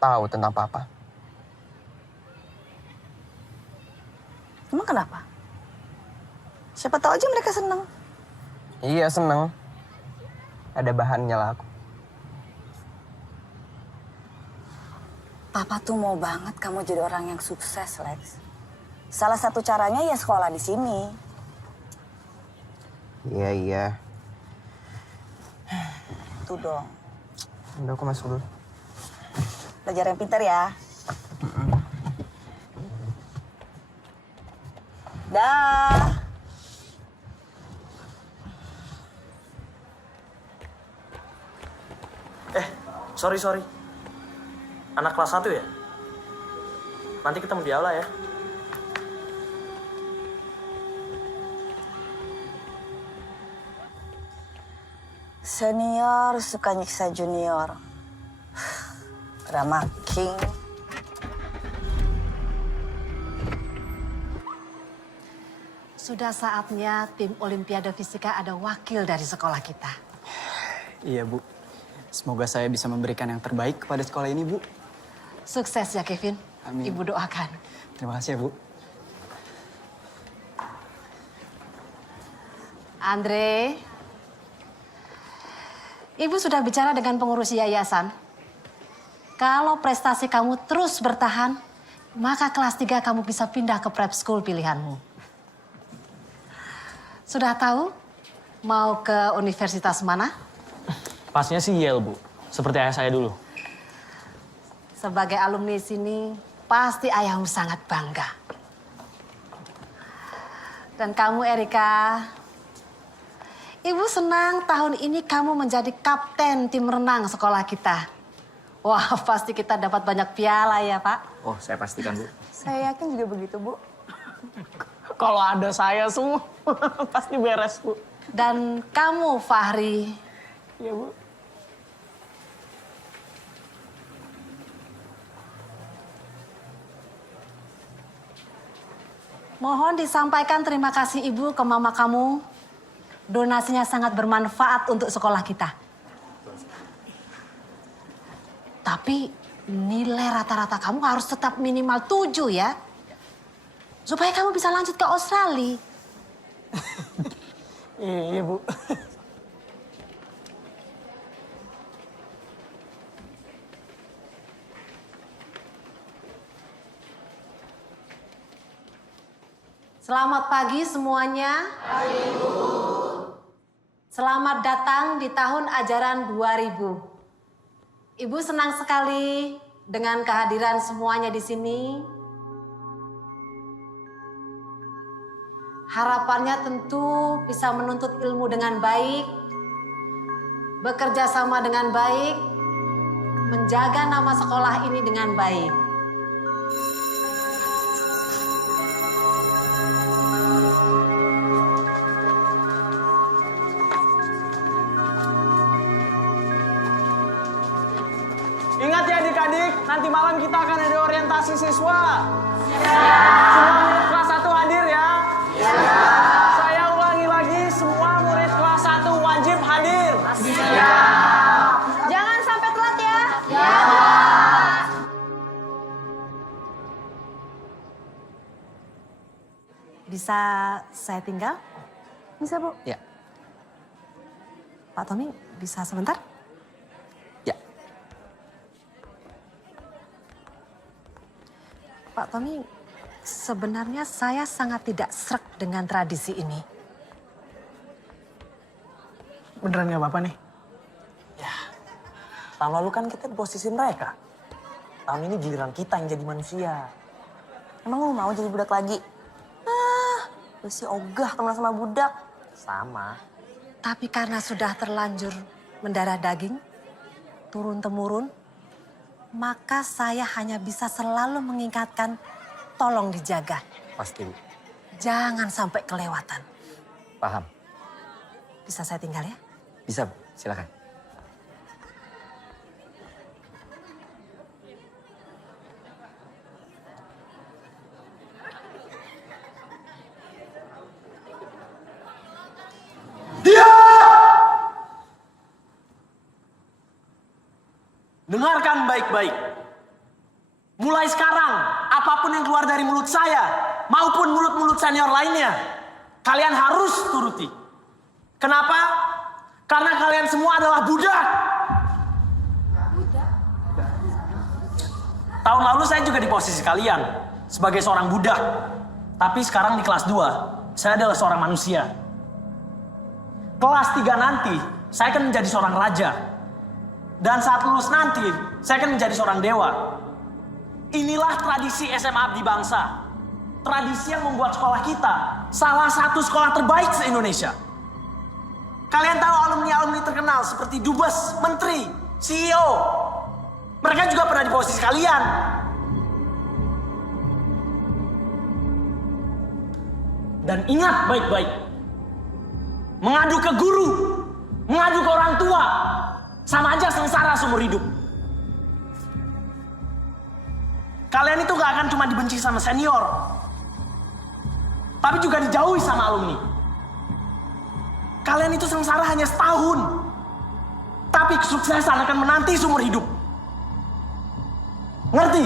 tahu tentang papa. Emang kenapa? Siapa tahu aja mereka seneng. Iya, seneng. Ada bahannya lah aku. Papa tuh mau banget kamu jadi orang yang sukses, Lex. Salah satu caranya ya sekolah di sini. Iya. Tuh dong. Udah, aku masuk dulu. Belajar yang pintar ya. Dah. Sorry. Anak kelas 1 ya? Nanti ketemu di aula ya. Senior suka nyiksa junior. Drama king. Sudah saatnya tim Olimpiade Fisika ada wakil dari sekolah kita. Iya, Bu. Semoga saya bisa memberikan yang terbaik kepada sekolah ini, Bu. Sukses ya, Kevin. Amin. Ibu doakan. Terima kasih ya, Bu. Andre, Ibu sudah bicara dengan pengurus yayasan. Kalau prestasi kamu terus bertahan, maka kelas 3 kamu bisa pindah ke prep school pilihanmu. Sudah tahu mau ke universitas mana? Pastinya sih Yale, Bu. Seperti ayah saya dulu. Sebagai alumni sini, pasti ayahmu sangat bangga. Dan kamu, Erika, Ibu senang tahun ini kamu menjadi kapten tim renang sekolah kita. Wah, pasti kita dapat banyak piala ya, Pak. Oh, saya pastikan, Bu. Saya yakin juga begitu, Bu. Kalau ada saya semua, pasti beres, Bu. Dan kamu, Fahri, Iya, Bu. mohon disampaikan terima kasih Ibu ke mama kamu. Donasinya sangat bermanfaat untuk sekolah kita. Tapi nilai rata-rata kamu harus tetap minimal 7 ya. Supaya kamu bisa lanjut ke Australia. Iya, Bu. Selamat pagi semuanya. Pagi, Bu. Selamat datang di tahun ajaran 2000. Ibu senang sekali dengan kehadiran semuanya di sini. Harapannya tentu bisa menuntut ilmu dengan baik, bekerja sama dengan baik, menjaga nama sekolah ini dengan baik. Ingat ya adik-adik, nanti malam kita akan ada orientasi siswa. Semua murid kelas 1 hadir ya. Saya ulangi lagi, semua murid kelas 1 wajib hadir. Jangan sampai telat ya. Bisa saya tinggal? Bisa, Bu. Ya. Pak Tommy, bisa sebentar? Ya. Pak Tommy, sebenarnya saya sangat tidak sreg dengan tradisi ini. Beneran gak apa-apa nih? Ya, tahun lalu kan kita di posisi mereka. Tahun ini giliran kita yang jadi manusia. Emang lu mau jadi budak lagi? Lu sih ogah teman sama budak. Sama. Tapi karena sudah terlanjur mendarah daging, turun-temurun, maka saya hanya bisa selalu mengingatkan, tolong dijaga. Pasti, Bu. Jangan sampai kelewatan. Paham. Bisa saya tinggal ya? Bisa, Bu. Silakan. Dengarkan baik-baik. mulai sekarang, apapun yang keluar dari mulut saya, maupun mulut-mulut senior lainnya, kalian harus turuti. Kenapa? Karena kalian semua adalah budak. Tahun lalu saya juga di posisi kalian, sebagai seorang budak. Tapi sekarang di kelas 2, saya adalah seorang manusia. Kelas 3 nanti, saya akan menjadi seorang raja. Dan saat lulus nanti, saya akan menjadi seorang dewa. Inilah tradisi SMA Abdi Bangsa. Tradisi yang membuat sekolah kita salah satu sekolah terbaik se-Indonesia. Kalian tahu alumni-alumni terkenal seperti Dubes, Menteri, CEO. Mereka juga pernah di posisi kalian. Dan ingat baik-baik. Mengadu ke guru, mengadu ke orang tua, sama aja sengsara seumur hidup. Kalian itu gak akan cuma dibenci sama senior, tapi juga dijauhi sama alumni. Kalian itu sengsara hanya setahun, tapi kesuksesan akan menanti seumur hidup. Ngerti?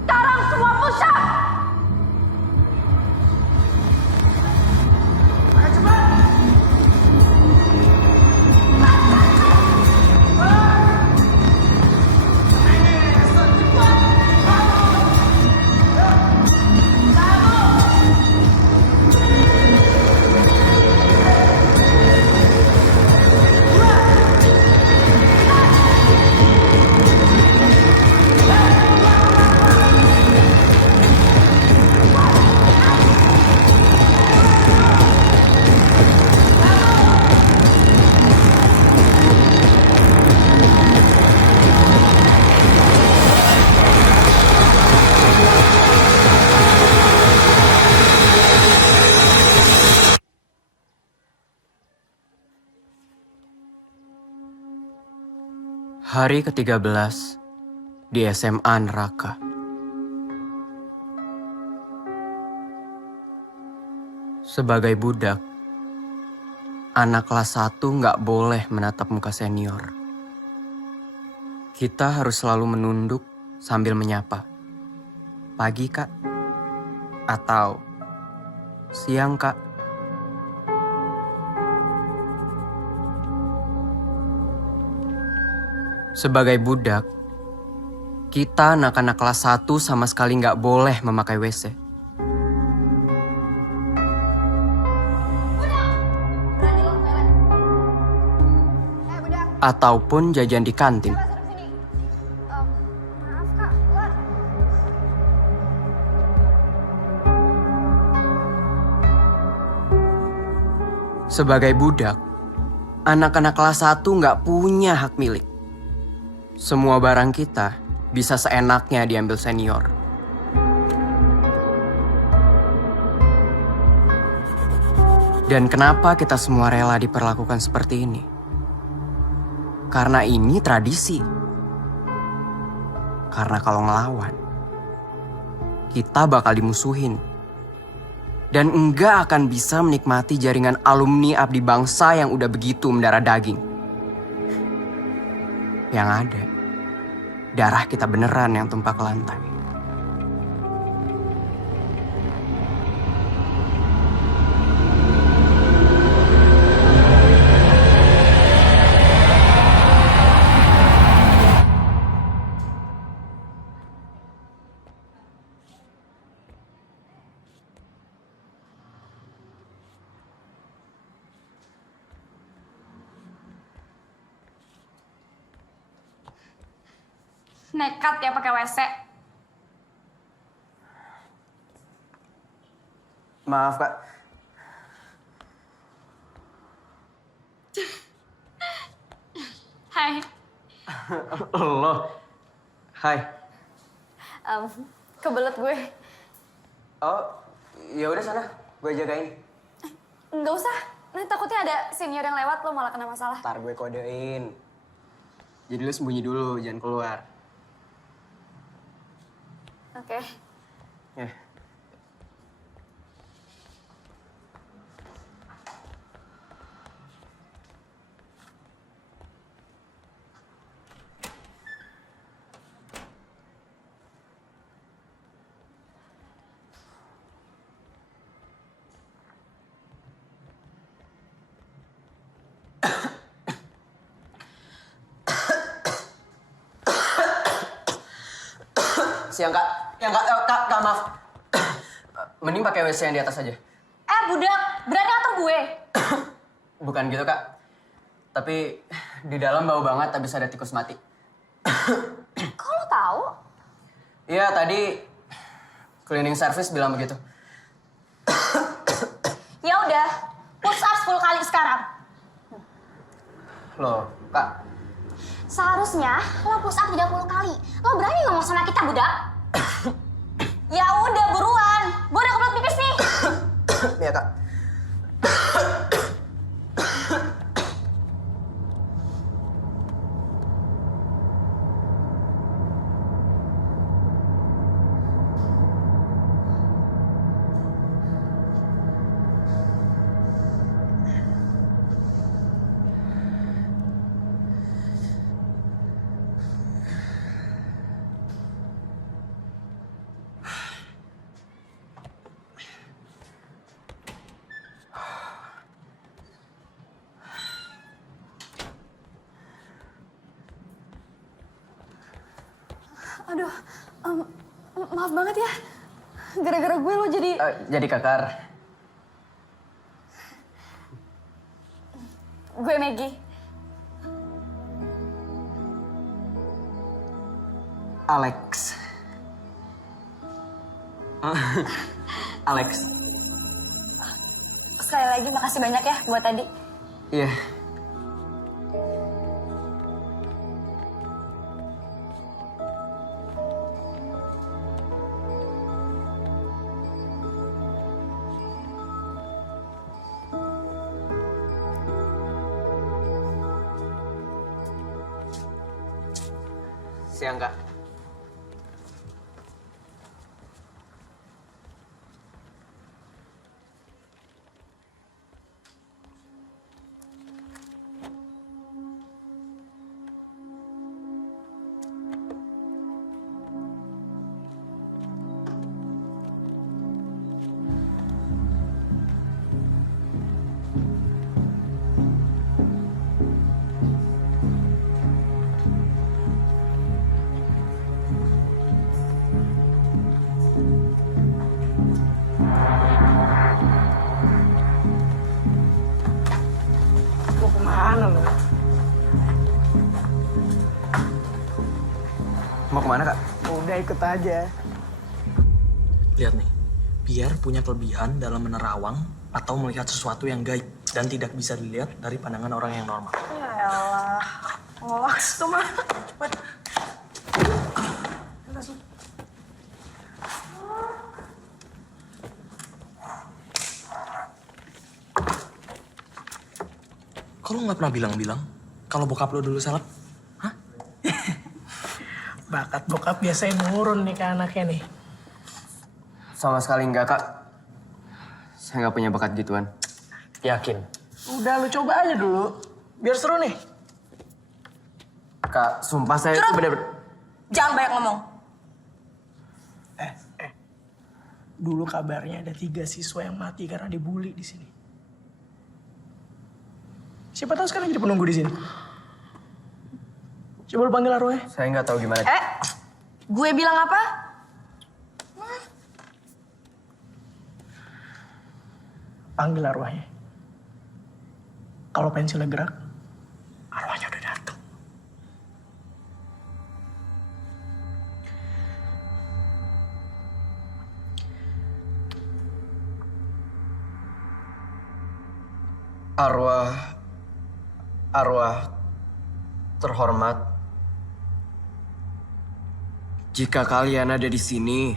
Sekarang semua push up. Hari ke-13 di SMA Neraka. Sebagai budak, anak kelas 1 nggak boleh menatap muka senior. Kita harus selalu menunduk sambil menyapa. Pagi, Kak. Atau siang, Kak. Sebagai budak, kita anak-anak kelas 1 sama sekali nggak boleh memakai WC. Ataupun jajan di kantin. Sebagai budak, anak-anak kelas 1 nggak punya hak milik. Semua barang kita bisa seenaknya diambil senior. Dan kenapa kita semua rela diperlakukan seperti ini? Karena ini tradisi. Karena kalau ngelawan, kita bakal dimusuhin. Dan enggak akan bisa menikmati jaringan alumni Abdi Bangsa yang udah begitu mendarah daging. Yang ada, darah kita beneran yang tumpah ke lantai. Nekat ya pakai WC. Maaf, Kak. Hai. Lo. Hai. Kebelet gue. Oh, ya udah sana. Gue jagain. Nggak usah. Nanti takutnya ada senior yang lewat, lo malah kena masalah. Ntar gue kodein. Jadi lo sembunyi dulu, jangan keluar. Oke. Ya. Siang kak. Kak maaf. Mending pakai WC yang di atas aja. Budak, berani ngatur gue. Bukan gitu kak. Tapi di dalam bau banget habis ada tikus mati. Kok lo tahu? Iya tadi cleaning service bilang begitu. Ya udah, push up 10 kali sekarang. Loh kak. Seharusnya lo push up 30 kali. Lo berani ngomong sama kita, budak? Ya udah, buruan. Gue udah kebelet pipis nih. Iya kak. Aduh, maaf banget ya. Gara-gara gue lo jadi... Jadi kakar. Gue Maggie. Alex. Alex. Sekali lagi makasih banyak ya buat tadi. Iya. Siang kak. Mau kemana kak? Udah ikut aja. Lihat nih, biar punya kelebihan dalam menerawang atau melihat sesuatu yang gaib dan tidak bisa dilihat dari pandangan orang yang normal. Ya elah. Ngolaks tuh mah. Cepet. Kok lo nggak pernah bilang-bilang kalau bokap lo dulu seleb? Hah? Bakat bokap biasanya nurun nih ke anaknya nih. Sama sekali enggak kak. Saya nggak punya bakat gituan. Yakin? Udah lu coba aja dulu. Biar seru nih. Kak, sumpah saya itu bener-bener... Jangan banyak ngomong. Dulu kabarnya ada 3 siswa yang mati karena dibully di sini. Siapa tahu sekarang jadi penunggu di sini. Coba lu panggil arwahnya. Saya nggak tahu gimana. Gue bilang apa? Panggil arwahnya. Kalau pensilnya gerak, arwahnya udah datang. Arwah terhormat. Jika kalian ada di sini,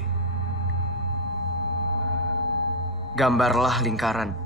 gambarlah lingkaran.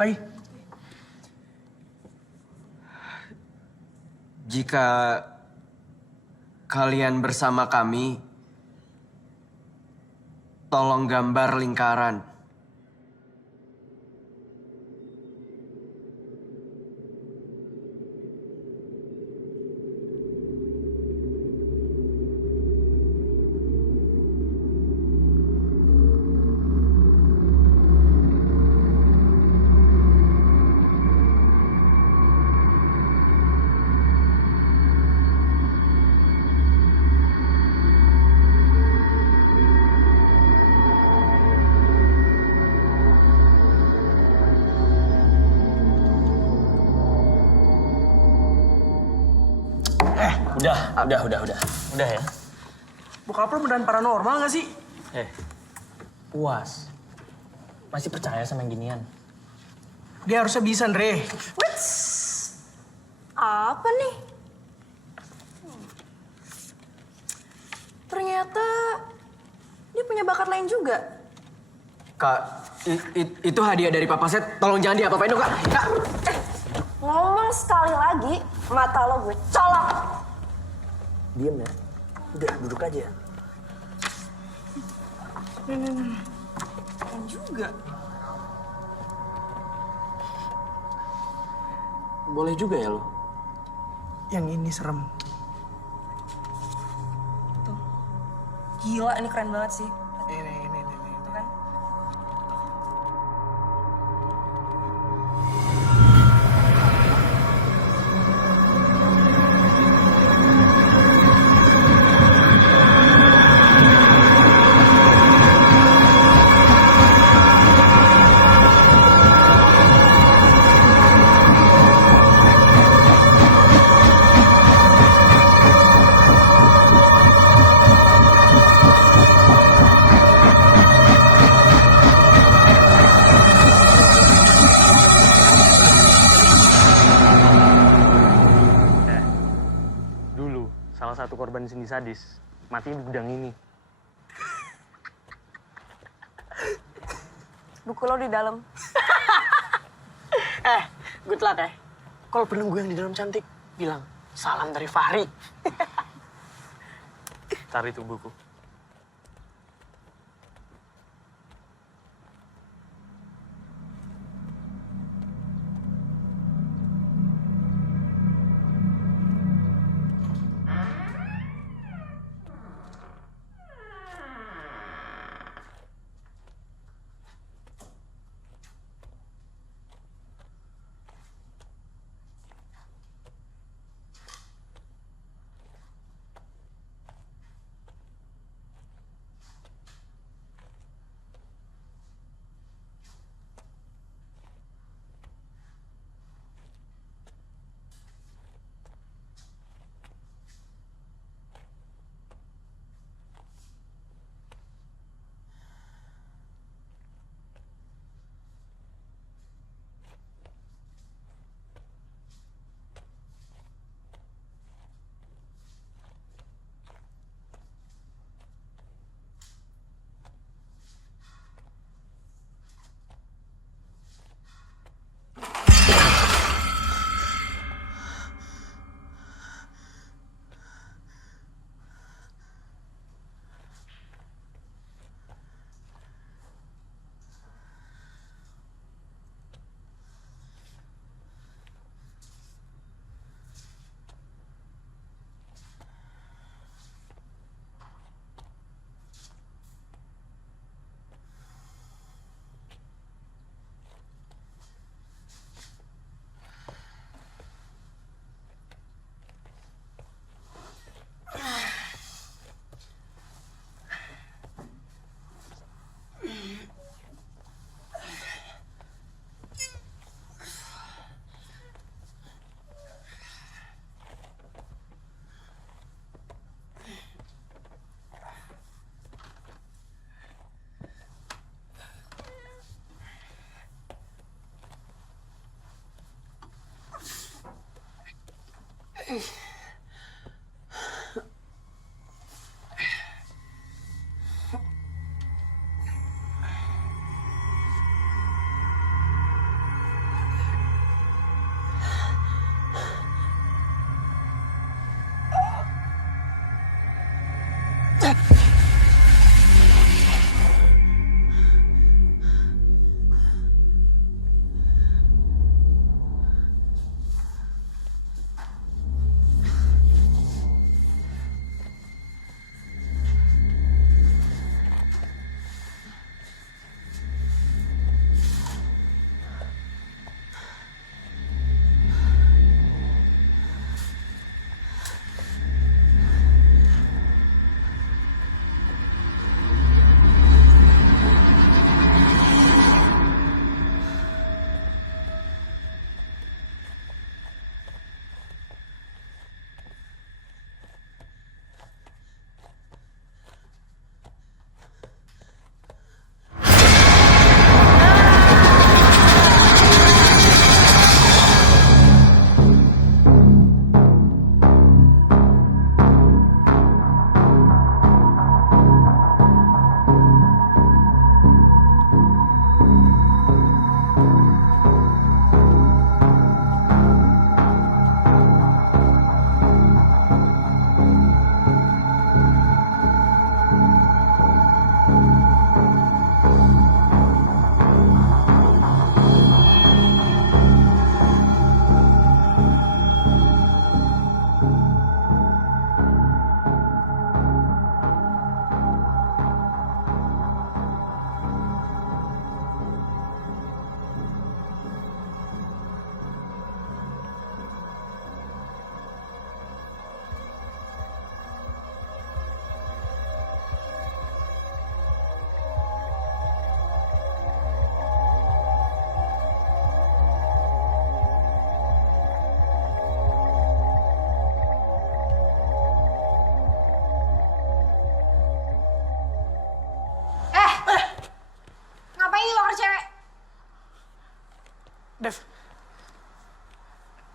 Pai. Jika kalian bersama kami, tolong gambar lingkaran. Udah ya. Bokap lu beneran paranormal gak sih? Puas. Masih percaya sama yang ginian? Dia harusnya bisa, Andre. Apa nih? Ternyata dia punya bakat lain juga. Kak, itu hadiah dari Papa Set. Tolong jangan diapa-apain dong, Kak. Kak. Ngomong sekali lagi, mata lo gue colok. Diem ya. Udah, duduk aja. Keren juga. Boleh juga ya lo? Yang ini serem. Gila, ini keren banget sih. Ini. Tuh kan? Salah satu korban Cindy sadis mati di gudang ini. Buku lo di dalam. Good luck ya. Kalau penunggu yang di dalam cantik, bilang salam dari Fahri. Cari tuh buku.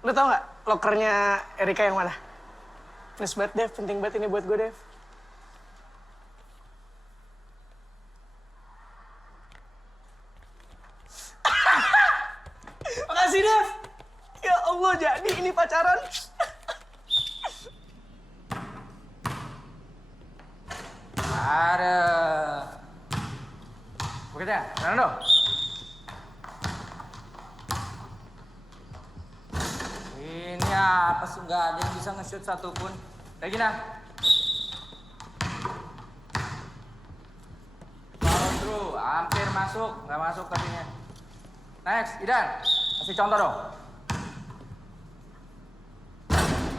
Lu tau gak lokernya Erika yang mana? Please banget, Dev. Penting banget ini buat gue, Dev. Makasih, Dev. Ya Allah, jadi ini pacaran. Ada. Bekerja, Fernando. Ini apa sih, nggak ada yang bisa nge-shoot satupun. Regina. Follow through, hampir masuk, nggak masuk tapinya. Next, Idan, kasih contoh dong.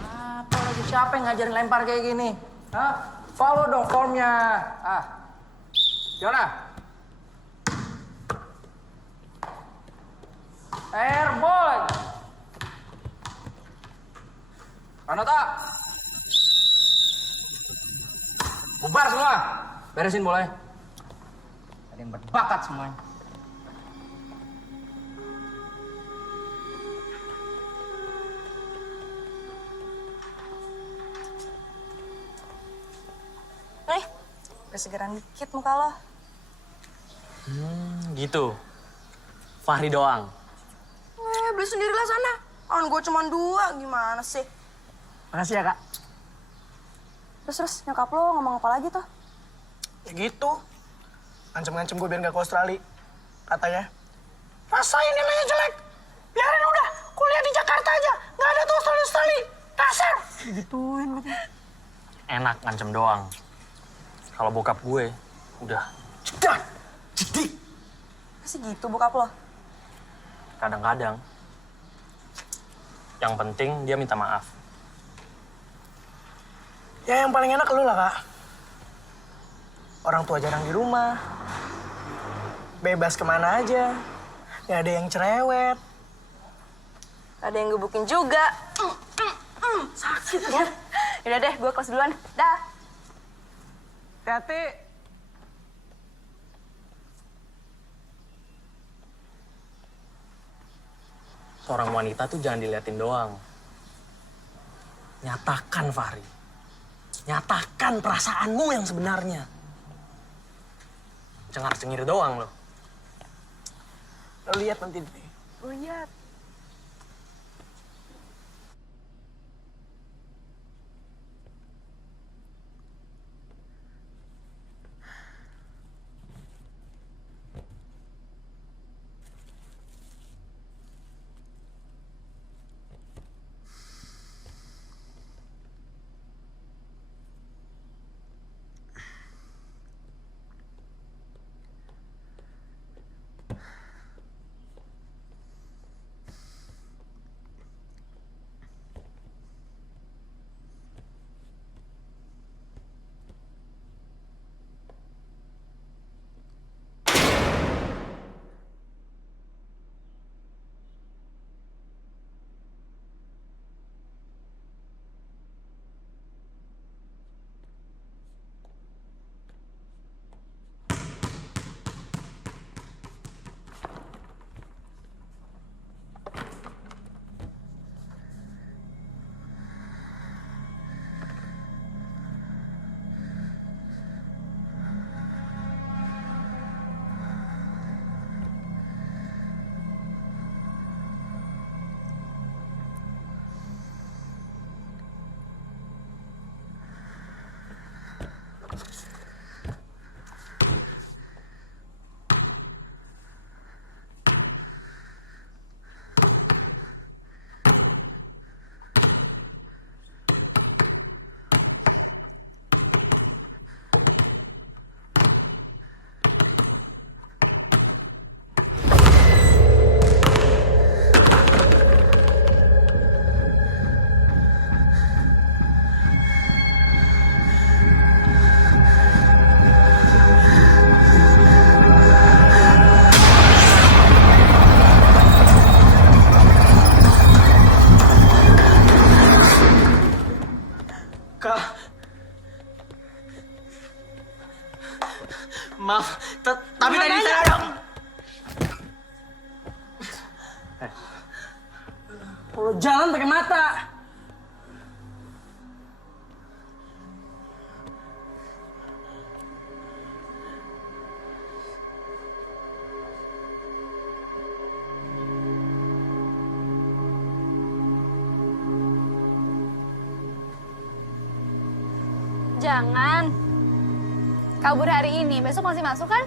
Apa lagi, siapa yang ngajarin lempar kayak gini? Hah? Follow dong formnya. Yona. Airboy. Panota. Bubar semua. Beresin bolanya. Ada yang berbakat semuanya. Nih, udah segeran dikit muka lo. Gitu. Fahri doang. Beli sendirilah sana. Kan gue cuma 2, gimana sih? Makasih ya, Kak. Terus nyokap lo ngomong apa lagi tuh? Ya gitu. Ngancem-ngancem gue biar gak ke Australia. Katanya, rasain nilainya jelek. Biarin udah, kuliah di Jakarta aja. Gak ada tuh Australia. Kasar. Digituin gitu. Enak ngancem doang. Kalau bokap gue, udah. Cedak. Jedik. Masih gitu bokap lo? Kadang-kadang. Yang penting dia minta maaf. Ya yang paling enak lu lah, Kak. Orang tua jarang di rumah. Bebas kemana aja. Gak ada yang cerewet. Ada yang gebukin juga. Sakit ya? Yaudah deh, gue kelas duluan. Dah. Hati-hati. Seorang wanita tuh jangan diliatin doang. Nyatakan, Fahri. Nyatakan perasaanmu yang sebenarnya. Cengar-cengir doang loh. Lo lihat nanti deh. Gue liat. Maaf, tapi tadi saya dong. Kalau jalan pakai mata. Jangan. Kabur hari ini, besok masih masuk kan?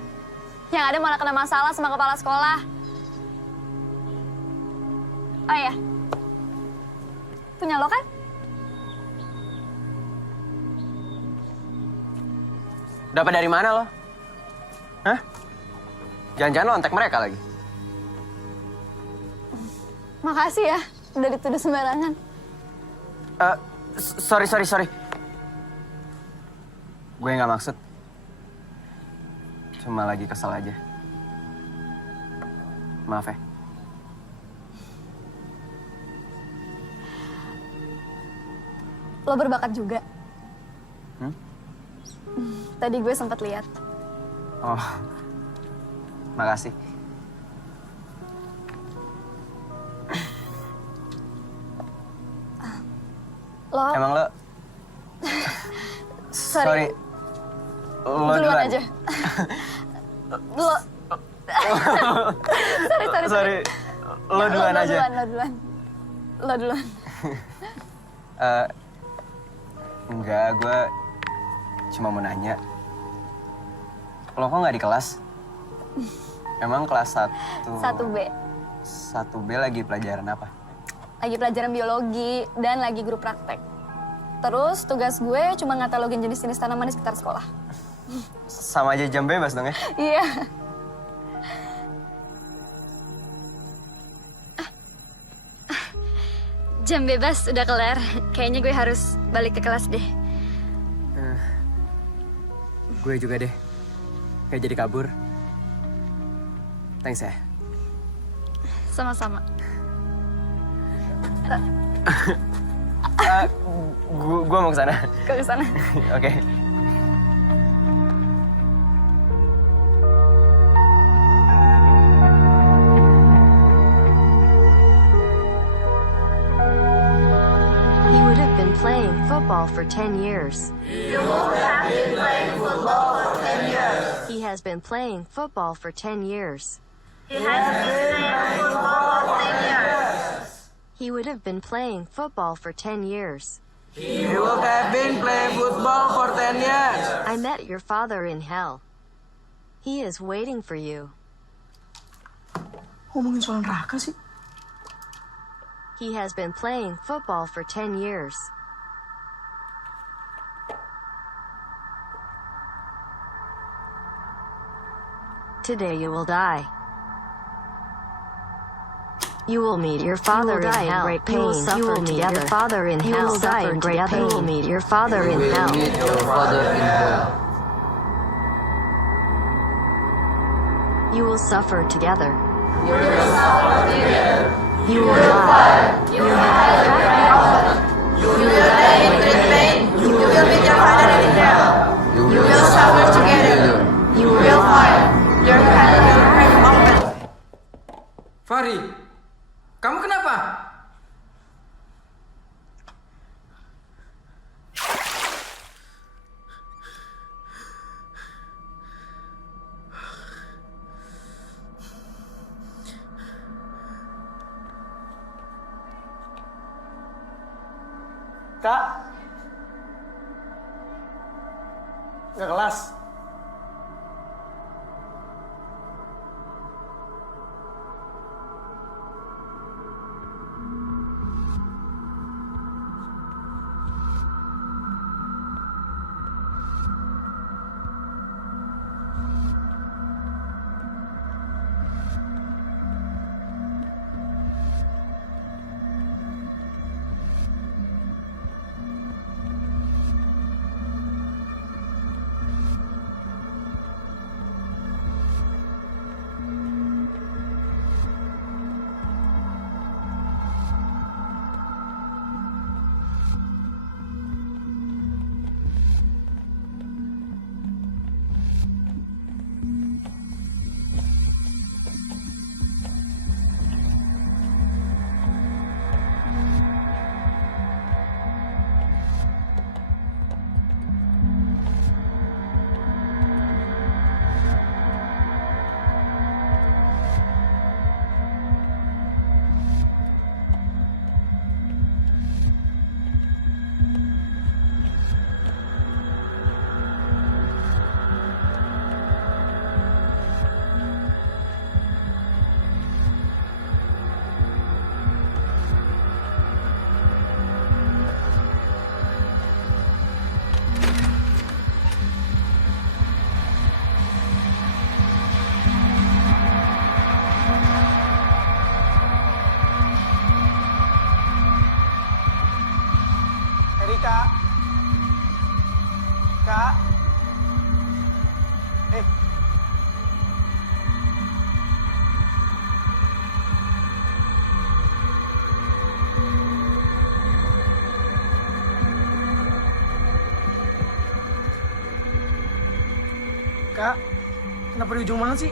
Yang ada malah kena masalah sama kepala sekolah. Oh iya. Punya lo kan? Dapat dari mana lo? Hah? Jangan-jangan lo ontek mereka lagi? Makasih ya, udah dituduh sembarangan. Sorry. Gue nggak maksud. Cuma lagi kesel aja. Maaf ya. Lo berbakat juga. Tadi gue sempat lihat. Oh, makasih. Lo Emang lo? Sorry. Lo duluan aja. Lo sorry. Lo duluan aja. Lo duluan. Enggak, gue cuma mau nanya. Lo kok nggak di kelas? Emang kelas 1B. 1B lagi pelajaran apa? Lagi pelajaran biologi dan lagi grup praktek. Terus tugas gue cuma ngatalogin jenis-jenis tanaman di sekitar sekolah. Sama aja jam bebas dong ya? Iya. Jam bebas udah kelar. Kayaknya gue harus balik ke kelas deh. Gue juga deh. Kayak jadi kabur. Thanks ya. Sama-sama. Gue mau ke sana. Ke sana. Oke. He would have been playing football for 10 years. He has been playing football for 10 years. He would have been playing football for 10 years. He would have been playing football for 10 years. I met your father in hell. He is waiting for you. Ngomongin soal neraka sih. He has been playing football for 10 years. Today you will die. You will meet your father in hell. You will suffer together. Your father in hell. You will die in great pain. You will meet your father in hell. Meet your father in hell. You will suffer together. You will die. You will die in great pain. You will meet your father in hell. You will suffer together. You will find your father in hell. Fahri, kamu kenapa? Kak. Nggak kelas. Kak. Kak. Kak, kenapa di ujung banget sih?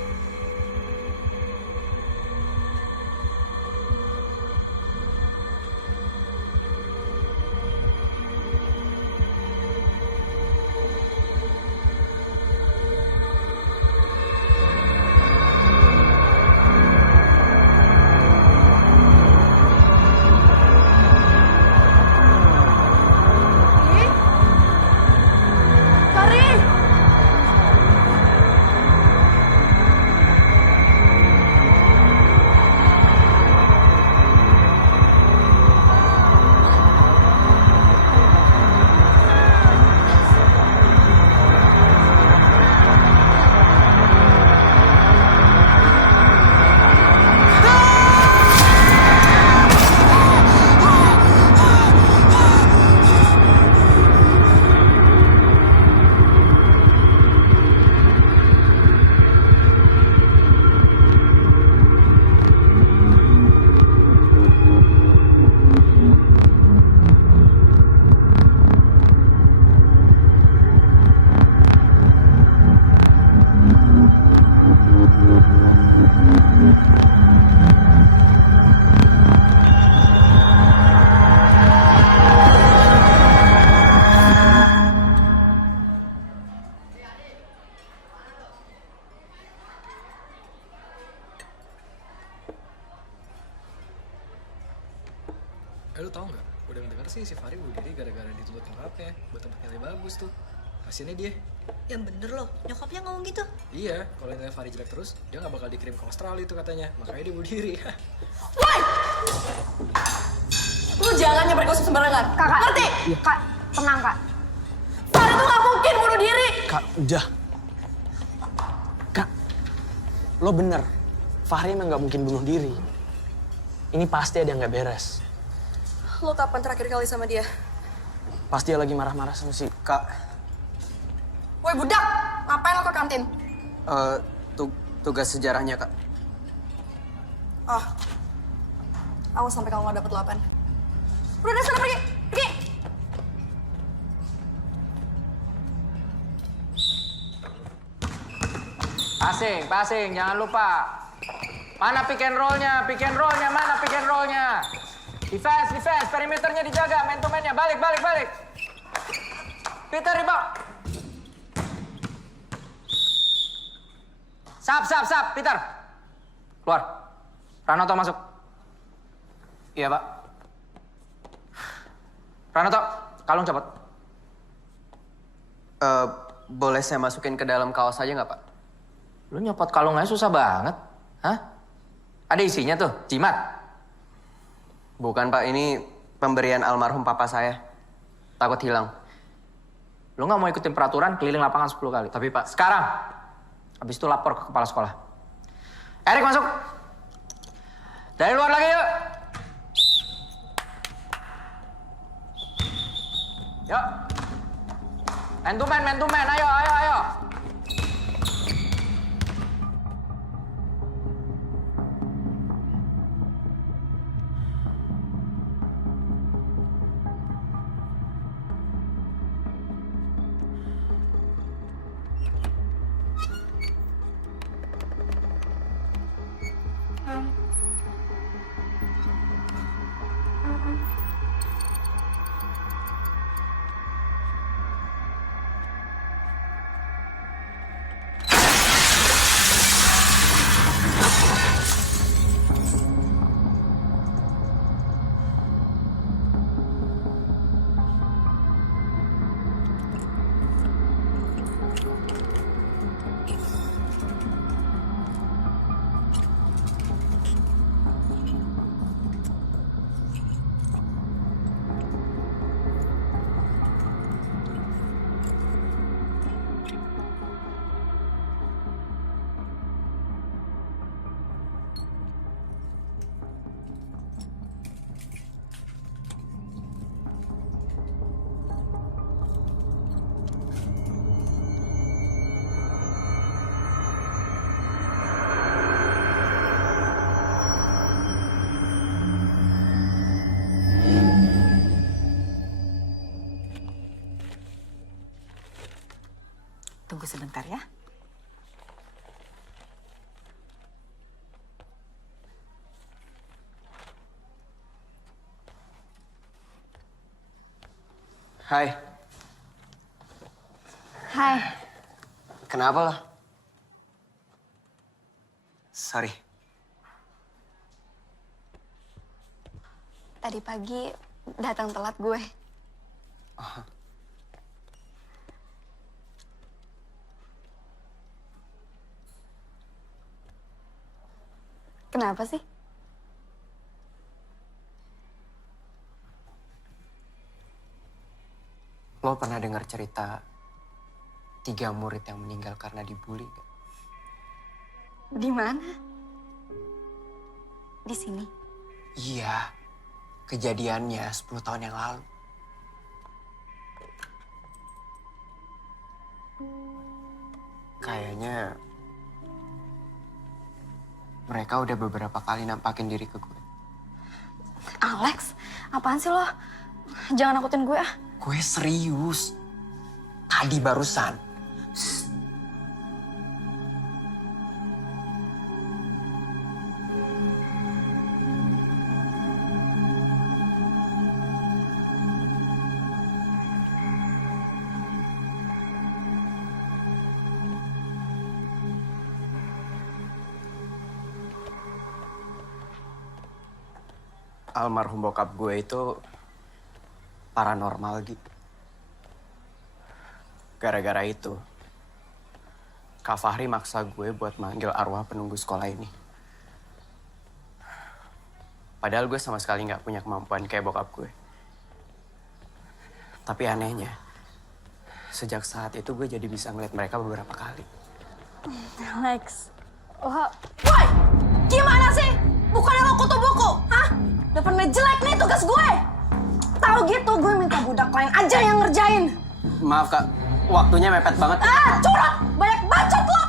Lu tau nggak? Udah ngedenger sih si Fahri bunuh diri gara-gara dituntut nyokapnya buat tempat nilai bagus tuh. Kasiannya dia. Yang bener loh, nyokapnya ngomong gitu. Iya, kalau nilai Fahri jelek terus, dia nggak bakal dikirim ke Australia itu katanya. Makanya dia bunuh diri. Woi! Lu jangan nyebar gosip sembarangan. Kakak, ngerti? Kak, tenang kak. Fahri tuh nggak mungkin bunuh diri. Kak, udah. Kak, lo bener. Fahri emang nggak mungkin bunuh diri. Ini pasti ada yang nggak beres. Lo kapan terakhir kali sama dia? Pasti dia lagi marah-marah sama si Kak. Woi budak, ngapain lo ke kantin? Tugas sejarahnya, Kak. Oh, awas sampai kamu gak dapet 8. Udah sana pergi, pergi! Passing, jangan lupa. Mana pick and roll-nya, mana pick and roll-nya. Defense, perimeternya dijaga, man to man-nya. Balik. Peter, rebound. Sap, Peter. Keluar. Pranoto masuk. Iya, Pak. Pranoto, kalung copot. Boleh saya masukin ke dalam kaos aja nggak, Pak? Lu nyopot kalung aja susah banget. Hah? Ada isinya tuh, jimat. Bukan, Pak. Ini pemberian almarhum papa saya. Takut hilang. Lu nggak mau ikutin peraturan keliling lapangan 10 kali. Tapi, Pak, Sekarang. Habis itu lapor ke kepala sekolah. Erik masuk. Dari luar lagi yuk. Yuk. Man to man. Ayo. Tunggu sebentar ya. Hai, Hai, kenapa lo? Sorry. tadi pagi datang telat gue. Kenapa sih? Lo pernah dengar cerita 3 murid yang meninggal karena dibully gak? Di mana? Di sini. Iya, kejadiannya 10 tahun yang lalu. Kayaknya mereka udah beberapa kali nampakin diri ke gue. Alex, apaan sih lo? Jangan nakutin gue ah. Gue serius. Tadi barusan. Almarhum bokap gue itu paranormal gitu. Gara-gara itu, Kak Fahri maksa gue buat manggil arwah penunggu sekolah ini. Padahal gue sama sekali nggak punya kemampuan kayak bokap gue. Tapi anehnya, sejak saat itu gue jadi bisa ngeliat mereka beberapa kali. Alex, wah, woi, gimana sih? Bukannya lo kutu buku, hah? Depan jelek nih tugas gue. Tahu gitu, gue minta budak lain aja yang ngerjain. Maaf Kak, waktunya mepet banget. Curang, banyak bacot lo.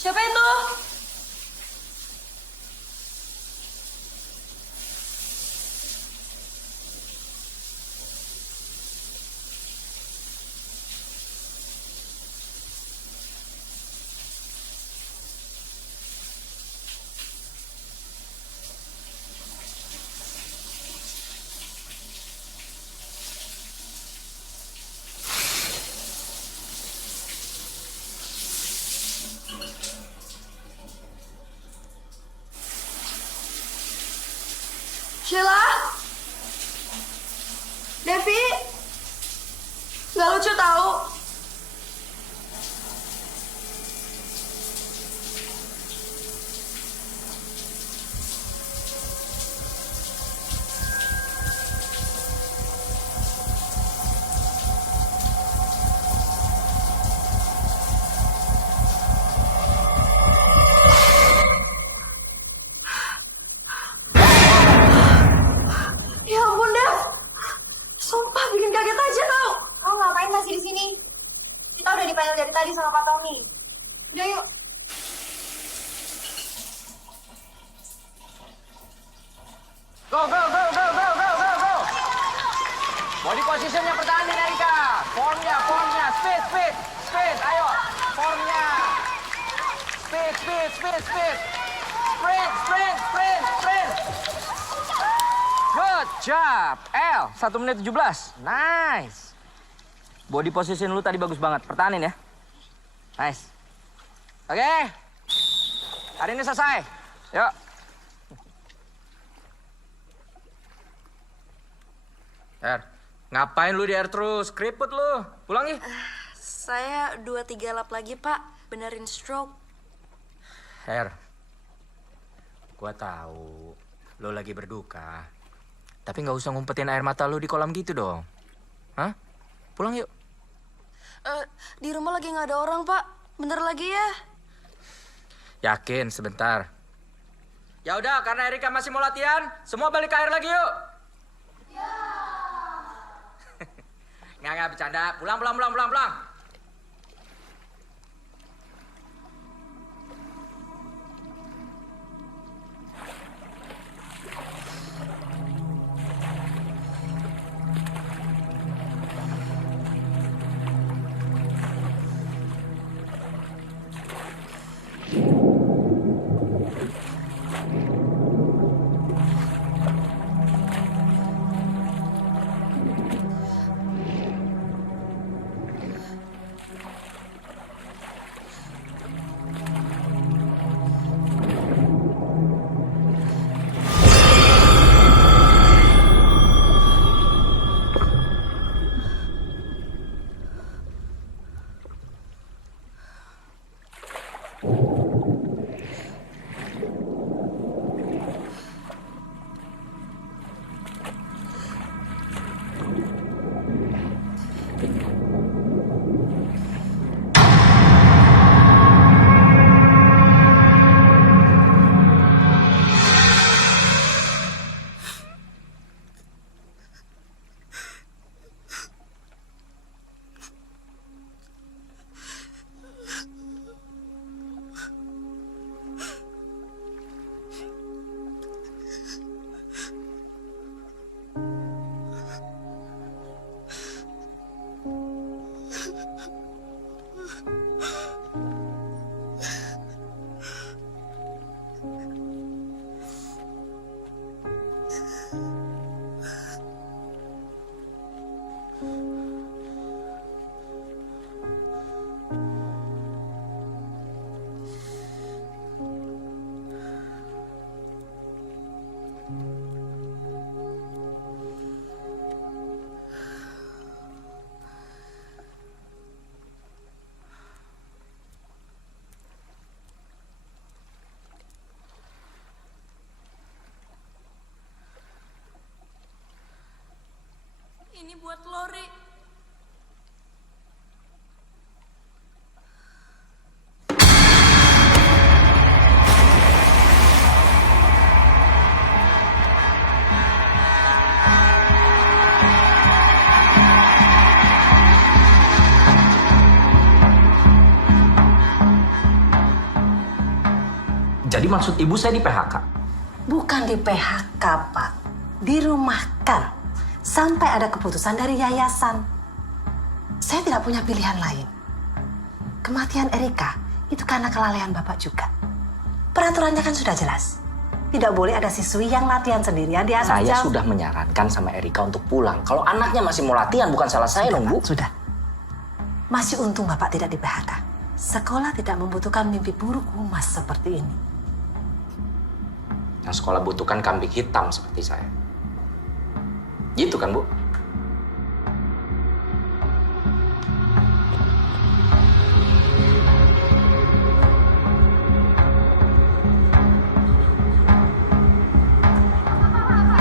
Siapa itu? Sheila? Devi? Gak lucu tahu. Ya ampun, Dev. Sumpah bikin kaget aja tau. Kamu ngapain masih di sini? Kita udah dipanggil dari tadi sama Pak Tony. Udah yuk. Go, go, go, go, go, go, go, go. Body positionnya pertahanin Erika. Formnya, speed, speed, speed. Ayo, formnya. Speed, speed, speed, speed. Sprint, sprint, sprint, sprint. Good job. L, 1 menit 17. Nice. Body position lu tadi bagus banget. Pertahanin ya. Nice. Oke. Hari ini selesai. Yuk. Er, ngapain lu di air terus? Keriput lu. Pulang nih. Saya 2-3 lap lagi, Pak. Benerin stroke. Er, gua tahu lu lagi berduka. Tapi nggak usah ngumpetin air mata lu di kolam gitu dong. Hah? Pulang yuk. Di rumah lagi nggak ada orang, Pak. Bentar lagi ya. Yakin, sebentar. Ya udah, karena Erika masih mau latihan, semua balik ke air lagi yuk. Nggak, bercanda. Pulang. Ini buat Lori. Jadi maksud ibu saya di PHK? Bukan di PHK, Pak. Dirumahkan. Sampai ada keputusan dari yayasan. Saya tidak punya pilihan lain. Kematian Erika itu karena kelalaian Bapak juga. Peraturannya kan sudah jelas. Tidak boleh ada siswi yang latihan sendirian di atas Saya jam. sudah menyarankan sama Erika untuk pulang. Kalau anaknya masih mau latihan, bukan salah saya dong, Bu. Sudah. Masih untung Bapak tidak di PHK. Sekolah tidak membutuhkan mimpi buruk humas seperti ini. Yang sekolah butuhkan kambing hitam seperti saya. Gitu kan, Bu?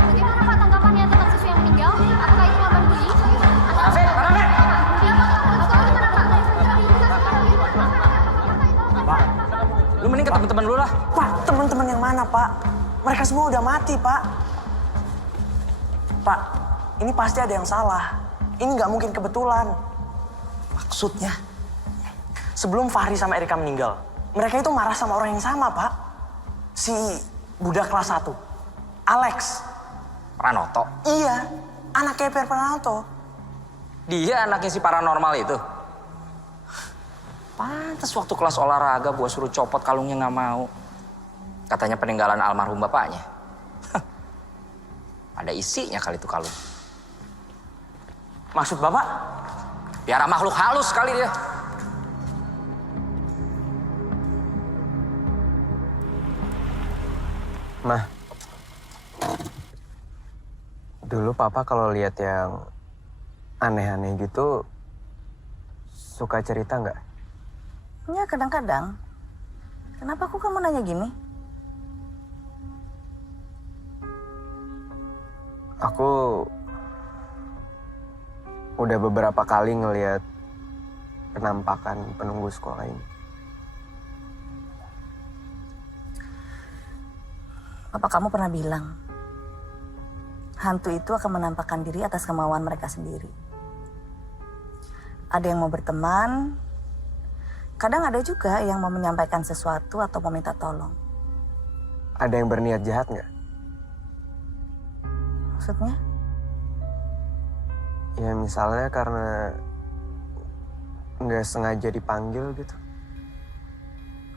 Bagaimana Pak tanggapannya tentang siswa yang meninggal? Apakah itu korban bullying? Rafiq, Pak Rafiq! Pak, Lu mending ke teman-teman lu lah. Pak, teman-teman yang mana, Pak? Mereka semua udah mati, Pak. Pak, ini pasti ada yang salah. Ini nggak mungkin kebetulan. Maksudnya, sebelum Fahri sama Erika meninggal, mereka itu marah sama orang yang sama, Pak. Si budak kelas 1, Alex. Pranoto. Iya, anaknya Per Pranoto. Dia anaknya si paranormal itu. Pantes waktu kelas olahraga gua suruh copot kalungnya nggak mau. Katanya peninggalan almarhum bapaknya. Ada isinya kali itu kalung. Maksud Bapak? Biara makhluk halus kali dia. Mah, dulu papa kalau lihat yang aneh-aneh gitu, suka cerita nggak? Ya kadang-kadang. Kenapa kok kamu nanya gini? Aku udah beberapa kali ngelihat penampakan penunggu sekolah ini. Apa kamu pernah bilang, hantu itu akan menampakkan diri atas kemauan mereka sendiri. Ada yang mau berteman, kadang ada juga yang mau menyampaikan sesuatu atau mau minta tolong. Ada yang berniat jahat nggak? Maksudnya? Ya misalnya karena nggak sengaja dipanggil gitu.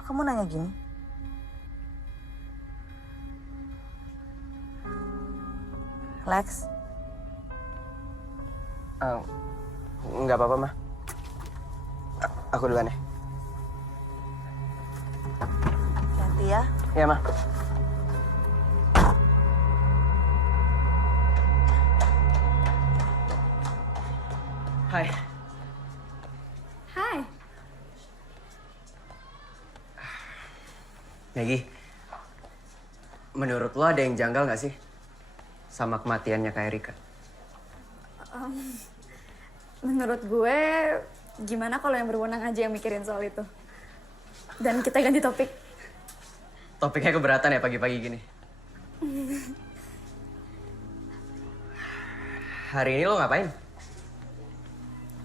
Kamu nanya gini? Lex? Nggak apa-apa, Mah. Aku duluan ya. Nanti ya. Iya, Mah. Hai. Hai. Maggie, menurut lo ada yang janggal nggak sih sama kematiannya Kak Erika? Menurut gue, gimana kalau yang berwenang aja yang mikirin soal itu? Dan kita ganti topik. Topiknya keberatan ya pagi-pagi gini. Hari ini lo ngapain?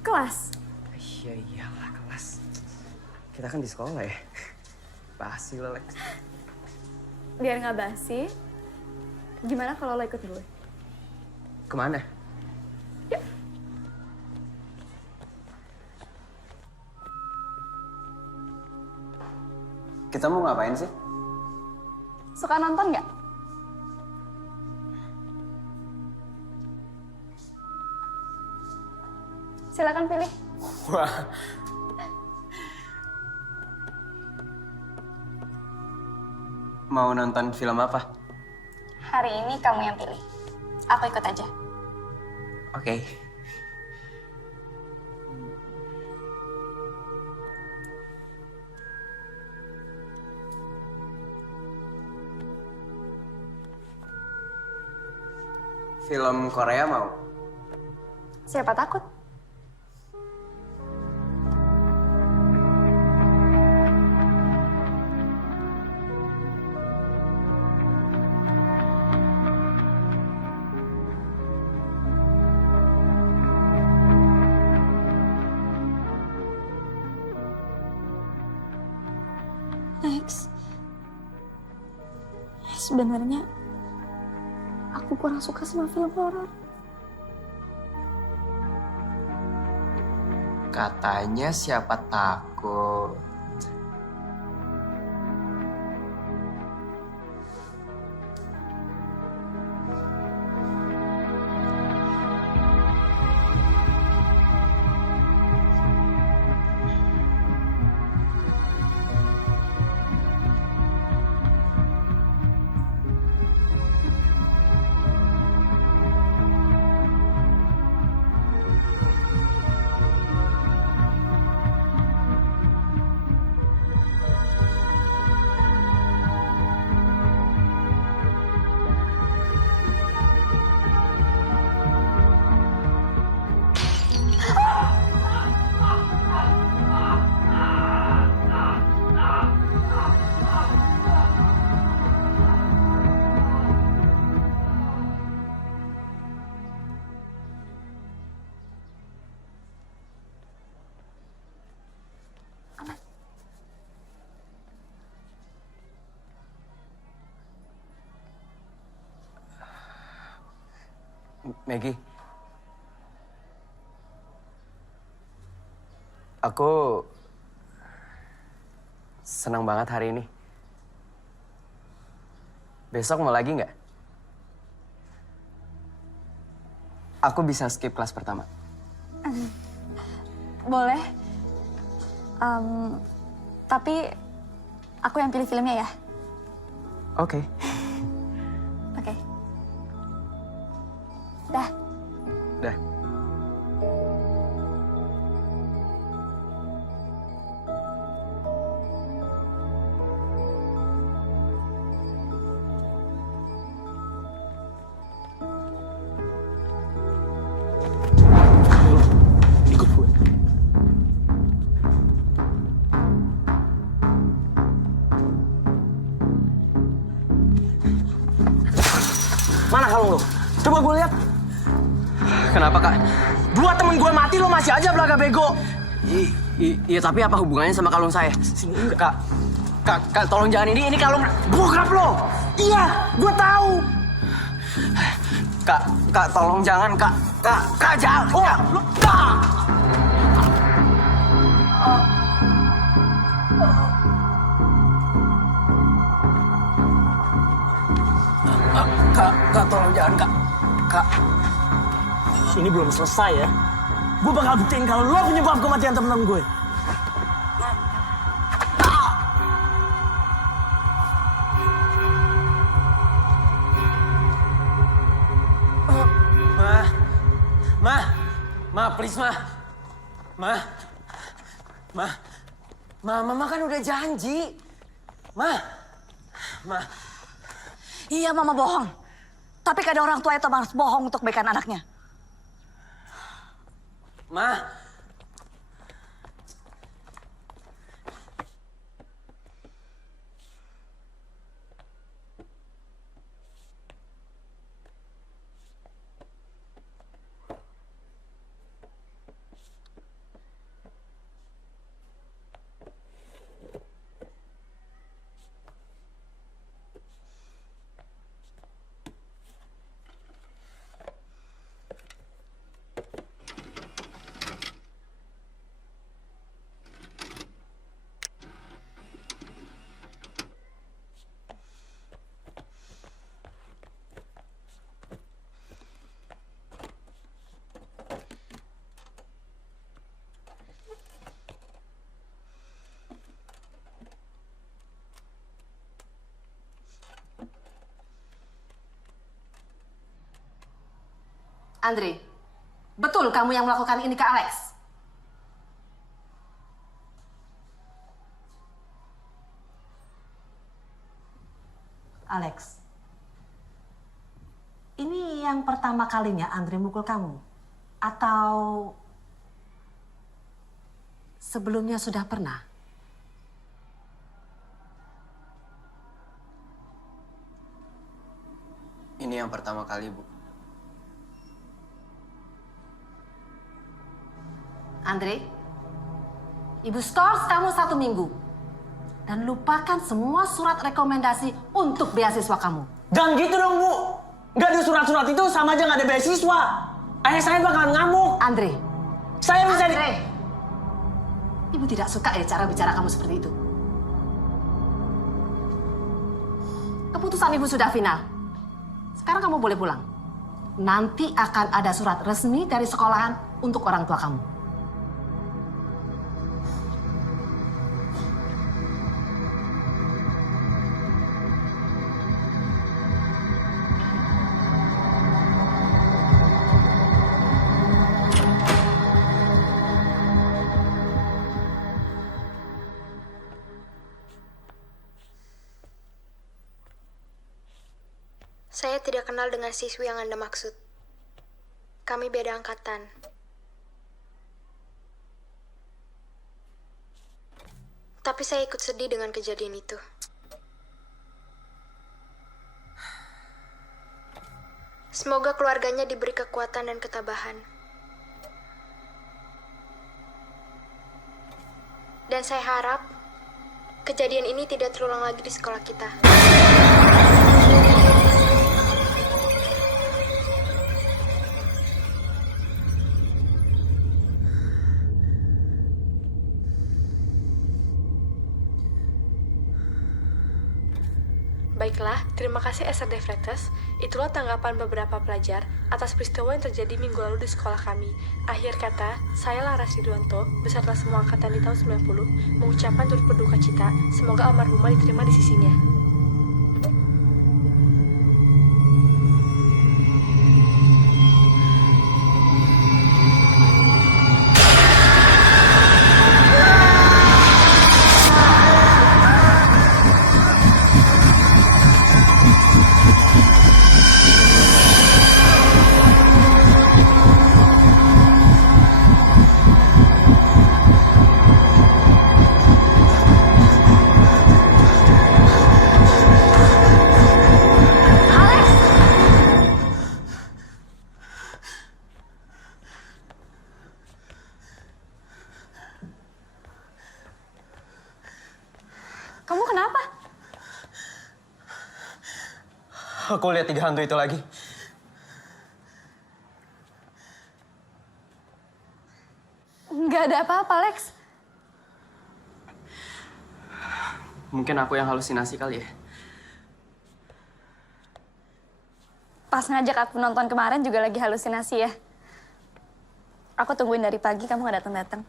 Kelas. Iya iyalah kelas. Kita kan di sekolah ya. Basi lo, Lex. Biar nggak basi, gimana kalau lo ikut gue? Kemana? Yuk. Kita mau ngapain sih? Suka nonton nggak? Silakan pilih. Wah. Mau nonton film apa? Hari ini kamu yang pilih. Aku ikut aja. Oke. Film Korea mau? Siapa takut? Lex, sebenarnya aku kurang suka sama film horor. Katanya siapa takut. Maggie. Aku senang banget hari ini. Besok mau lagi nggak? Aku bisa skip kelas pertama. Boleh. Tapi aku yang pilih filmnya ya. Oke. Oke. Dah. Dah. Ikut gue. Mana kalung lo? Coba gue lihat. Kenapa, Kak? Dua temen gue mati lo masih aja belaga bego. Iya, tapi apa hubungannya sama kalung saya? Sini enggak. Kak, tolong jangan ini kalung... Bokap lo. Iya, gue tahu. Kak, tolong jangan, Kak. Kak, jangan. Oh, lo, Kak. Kak, tolong jangan, Kak. Kak. Ini belum selesai ya. Gue bakal buktiin kalau lo penyebab kematian temen-temen gue. Ma, please, Mama kan udah janji. Ma. Iya, Mama bohong. Tapi kadang orang tua itu harus bohong untuk kebaikan anaknya. Ma. Andre, betul kamu yang melakukan ini ke Alex? Alex, ini yang pertama kalinya Andre mukul kamu? Atau sebelumnya sudah pernah? Ini yang pertama kali, Bu. Andre, Ibu skors kamu 1 minggu. Dan lupakan semua surat rekomendasi untuk beasiswa kamu. Jangan gitu dong, Bu. Nggak ada surat-surat itu sama aja nggak ada beasiswa. Ayah saya bakalan ngamuk. Andre. Saya bisa Andre. Ibu tidak suka ya cara bicara kamu seperti itu. Keputusan Ibu sudah final. Sekarang kamu boleh pulang. Nanti akan ada surat resmi dari sekolahan untuk orang tua kamu. Saya tidak kenal dengan siswi yang Anda maksud. Kami beda angkatan. Tapi saya ikut sedih dengan kejadian itu. Semoga keluarganya diberi kekuatan dan ketabahan. Dan saya harap kejadian ini tidak terulang lagi di sekolah kita. Baiklah, terima kasih SRD Fretes. Itulah tanggapan beberapa pelajar atas peristiwa yang terjadi minggu lalu di sekolah kami. Akhir kata, saya Laras Ridwanto, beserta semua angkatan di tahun 90, mengucapkan turut berduka cita, semoga almarhumah diterima di sisinya. Kamu kenapa? Aku lihat 3 hantu itu lagi. Nggak ada apa-apa, Lex. Mungkin aku yang halusinasi kali ya. Pas ngajak aku nonton kemarin juga lagi halusinasi ya. Aku tungguin dari pagi, kamu nggak datang-datang.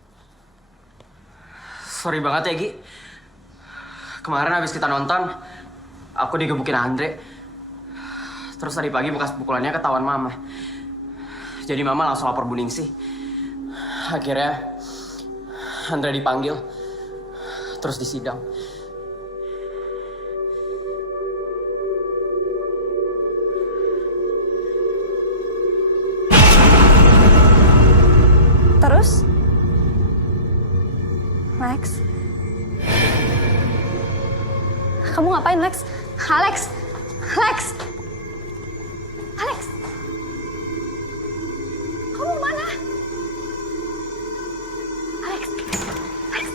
Sorry banget ya, Gi. Kemarin habis kita nonton, aku digebukin Andre. Terus tadi pagi bekas pukulannya ketahuan Mama. Jadi Mama langsung lapor Bu Ningsih. Akhirnya Andre dipanggil, terus disidang. Terus? Lex? Kamu ngapain, Lex? Alex! Lex! Alex! Kamu mana? Alex! Lex!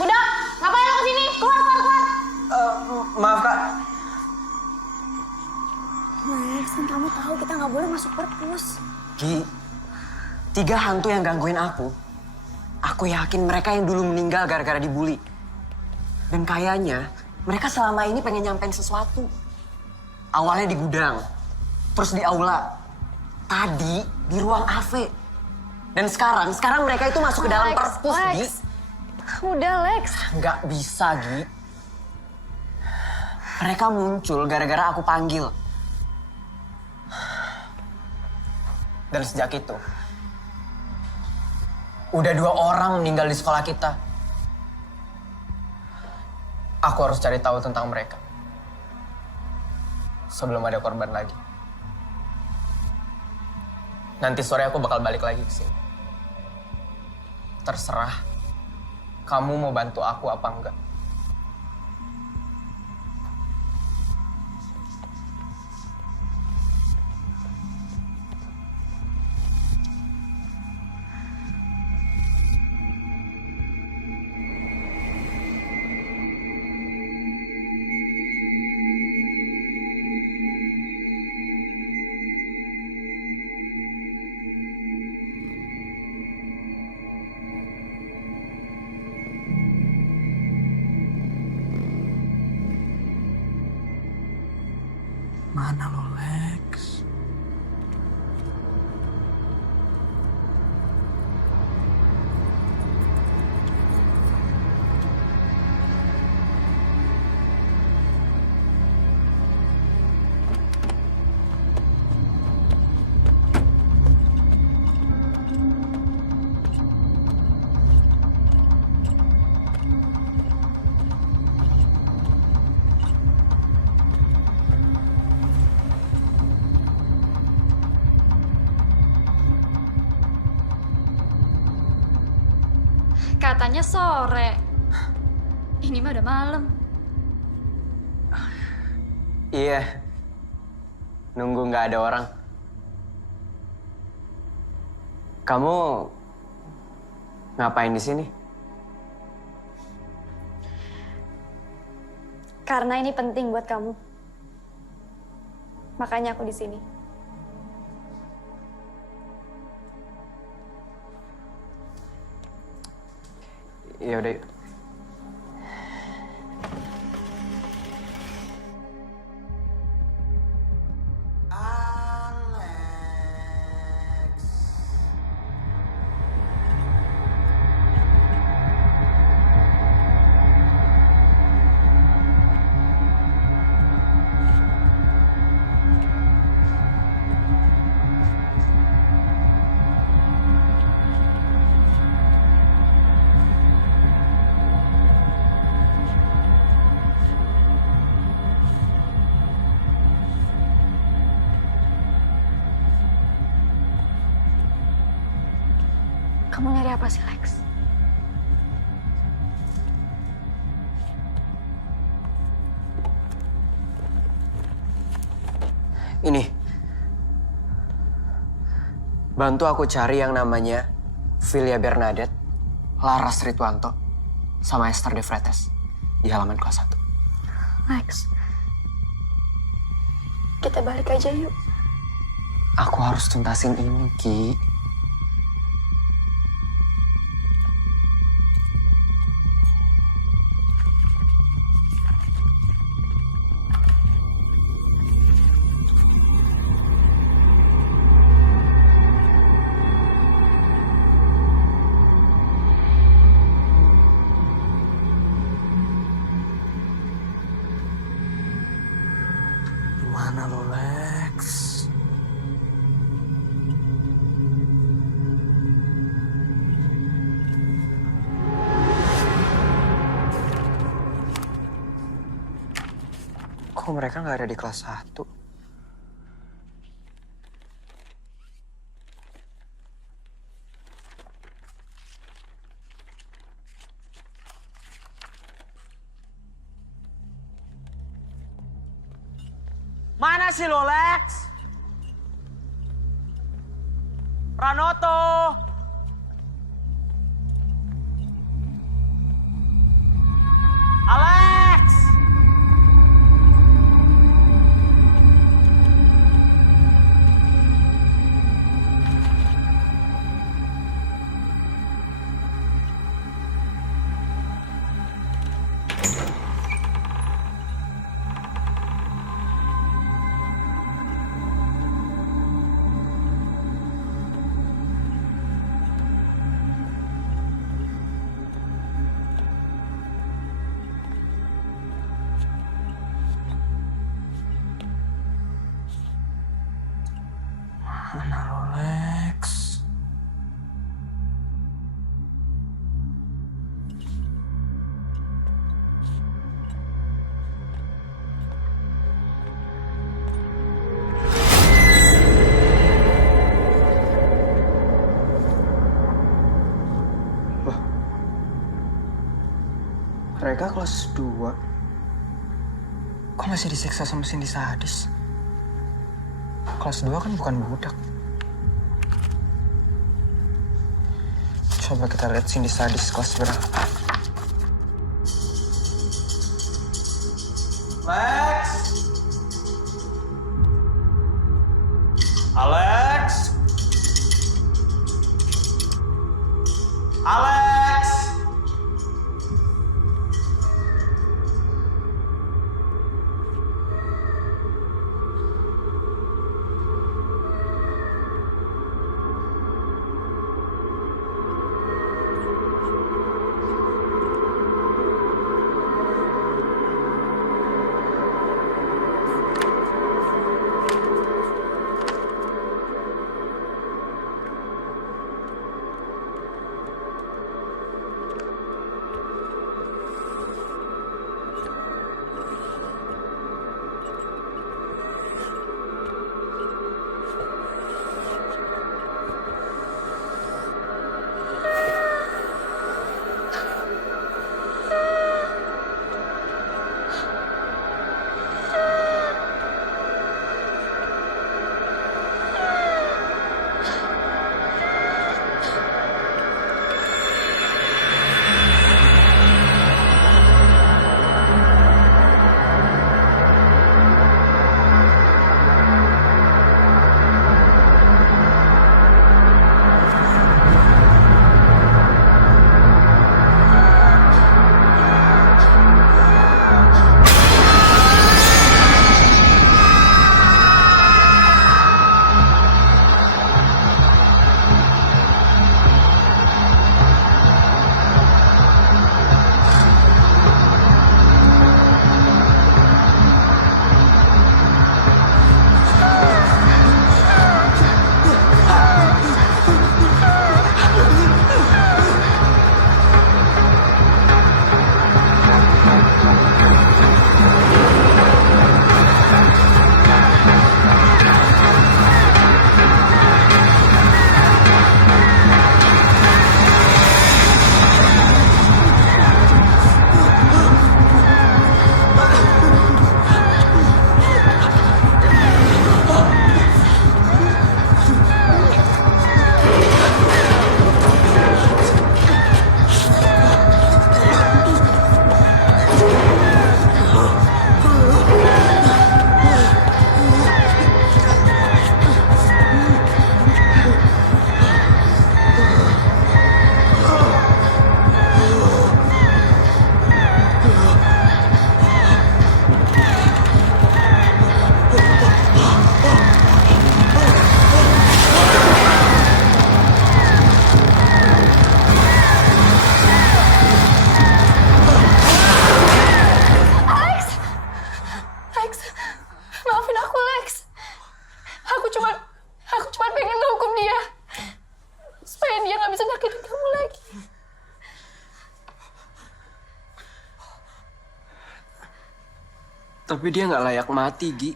Budak! Ngapain lo kesini? Keluar, keluar, keluar! Maaf, Kak. Lex, kan kamu tahu kita nggak boleh masuk perpus. Gi, 3 hantu yang gangguin aku yakin mereka yang dulu meninggal gara-gara dibully. Dan kayaknya mereka selama ini pengen nyampein sesuatu. Awalnya di gudang, terus di aula, tadi di ruang AV. Dan sekarang mereka itu masuk ke dalam Lex, perpus, Lex. Gi. Udah, Lex. Nggak bisa, Gi. Mereka muncul gara-gara aku panggil. Dan sejak itu, udah 2 orang meninggal di sekolah kita. Aku harus cari tahu tentang mereka sebelum ada korban lagi. Nanti sore aku bakal balik lagi ke sini. Terserah kamu mau bantu aku apa enggak. Mana lo, Lex? Katanya sore. Ini mah udah malam. Iya. Nunggu nggak ada orang. Kamu ngapain di sini? Karena ini penting buat kamu. Makanya aku di sini. Ya udah. Kamu nyari apa sih, Lex? Ini. Bantu aku cari yang namanya Filia Bernadette, Laras Ritwanto, sama Esther De Vretes di halaman kelas 1. Lex, kita balik aja yuk. Aku harus tuntasin ini, Ki. Gimana lo, Lex? Kok mereka nggak ada di kelas 1? Mana sih lo, Lex? Pranoto. Alex. Mana lo, Lex? Mereka kelas 2. Kok masih disiksa sama Cindy sadis? Kelas 2 kan bukan budak. Coba kita lihat Cindy sadis kelas berapa. Lex. Alex. Alex. Tapi dia nggak layak mati, Gi.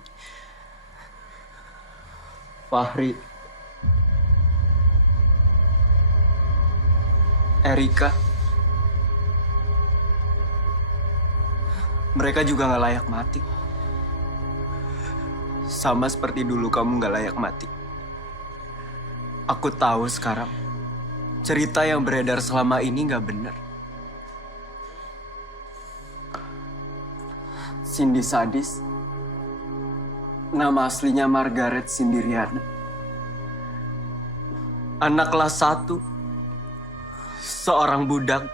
Fahri, Erika, mereka juga nggak layak mati. Sama seperti dulu kamu nggak layak mati. Aku tahu sekarang, cerita yang beredar selama ini nggak benar. Cindy sadis. Nama aslinya Margaret Sindiriana. Anak kelas 1. Seorang budak.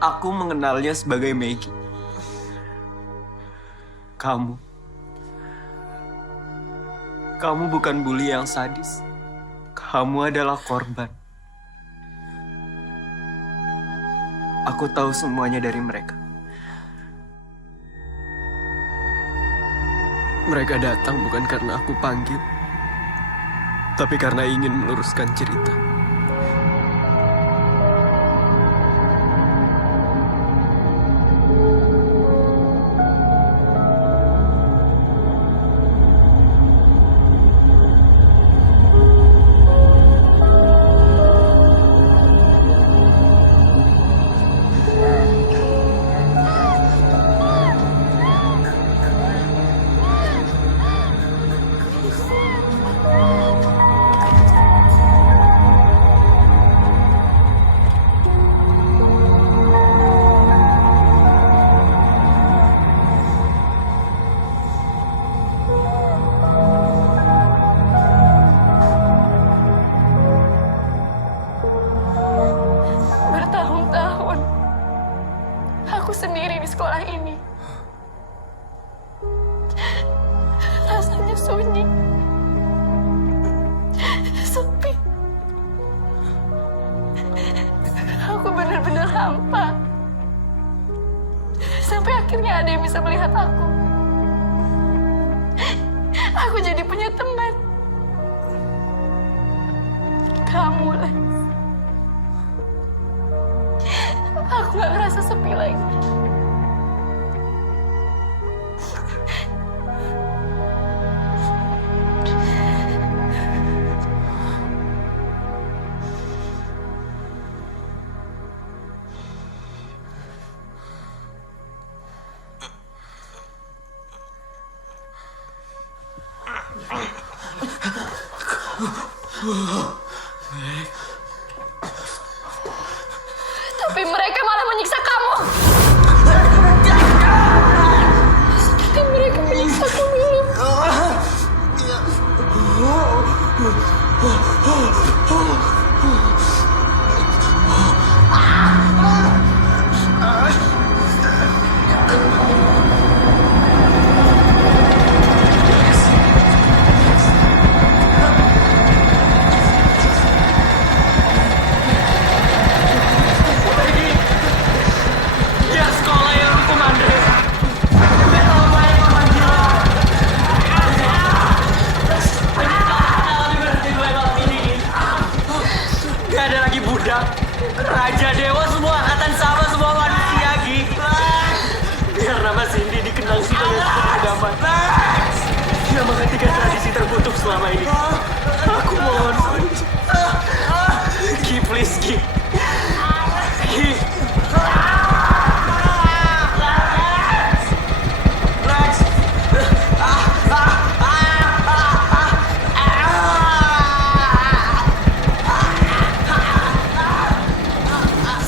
Aku mengenalnya sebagai Maggie. Kamu bukan bully yang sadis. Kamu adalah korban. Aku tahu semuanya dari mereka. Mereka datang bukan karena aku panggil, tapi karena ingin meluruskan cerita. Bertahun-tahun aku sendiri di sekolah ini. Rasanya sunyi, sepi. Aku benar-benar hampa. Sampai akhirnya ada yang bisa melihat aku. Aku jadi punya teman. Kamu, Lex. Aku gak ngerasa sepi lagi. Tapi mereka malah menyiksa kamu. Sedangkan mereka menyiksa aku dulu. Dia sekolah yang hukum Andre. Gak ada lagi budak. Raja Dewa semua angkatan sama semua manusia, Gi. Biar nama Cindy dikenal sebagai perdamaian. Dia menghentikan tradisi terkutuk selama ini. Aku mohon. Gi, please, Gi. Gi.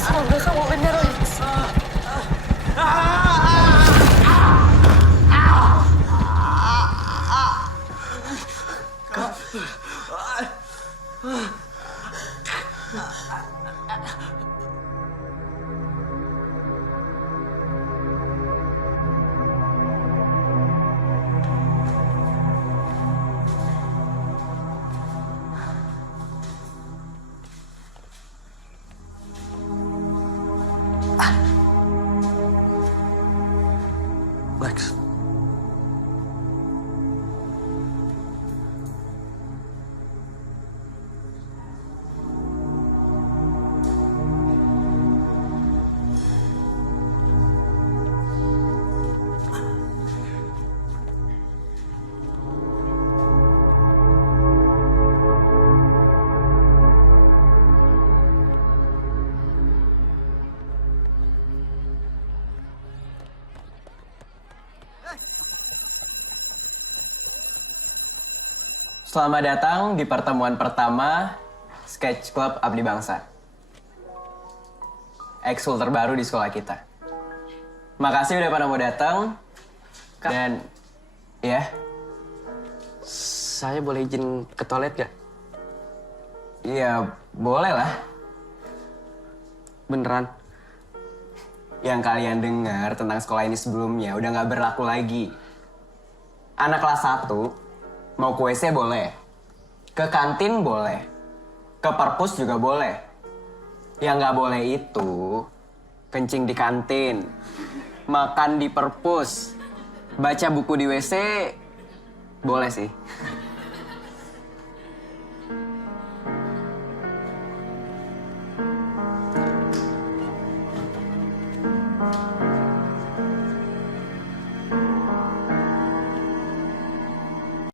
Semoga kamu benar, Lex. Lex. Selamat datang di pertemuan pertama Sketch Club Abdi Bangsa. Ekskul terbaru di sekolah kita. Makasih udah pada mau datang. Dan ya, Saya boleh izin ke toilet gak? ya boleh lah. Beneran? Yang kalian dengar tentang sekolah ini sebelumnya udah nggak berlaku lagi. Anak kelas 1 mau ke WC boleh, ke kantin boleh, ke perpus juga boleh. Yang nggak boleh itu kencing di kantin, makan di perpus, baca buku di WC boleh sih.